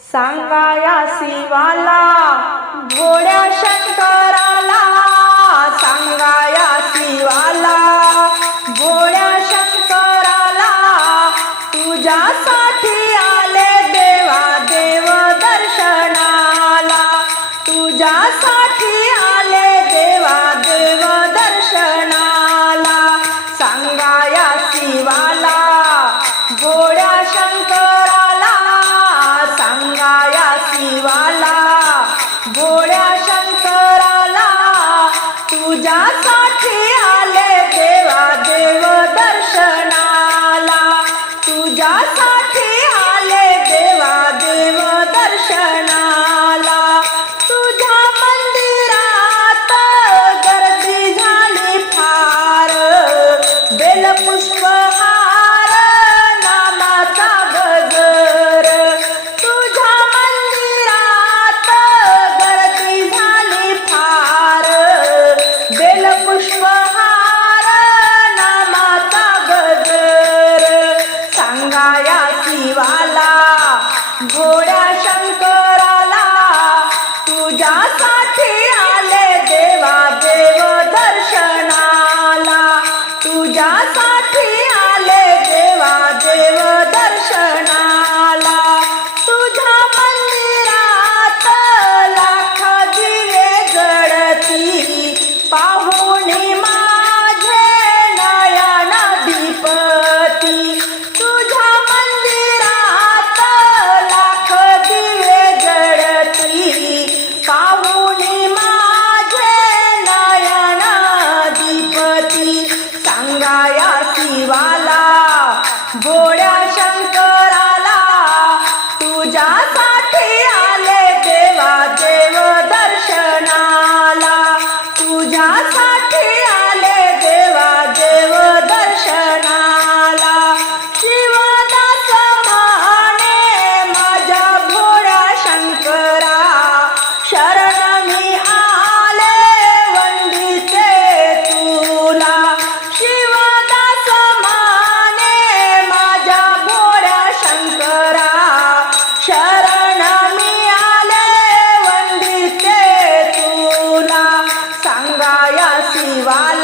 सांगाया शिवाला घोड्या शंकराला ঘোড়া por सांगाया शिवाला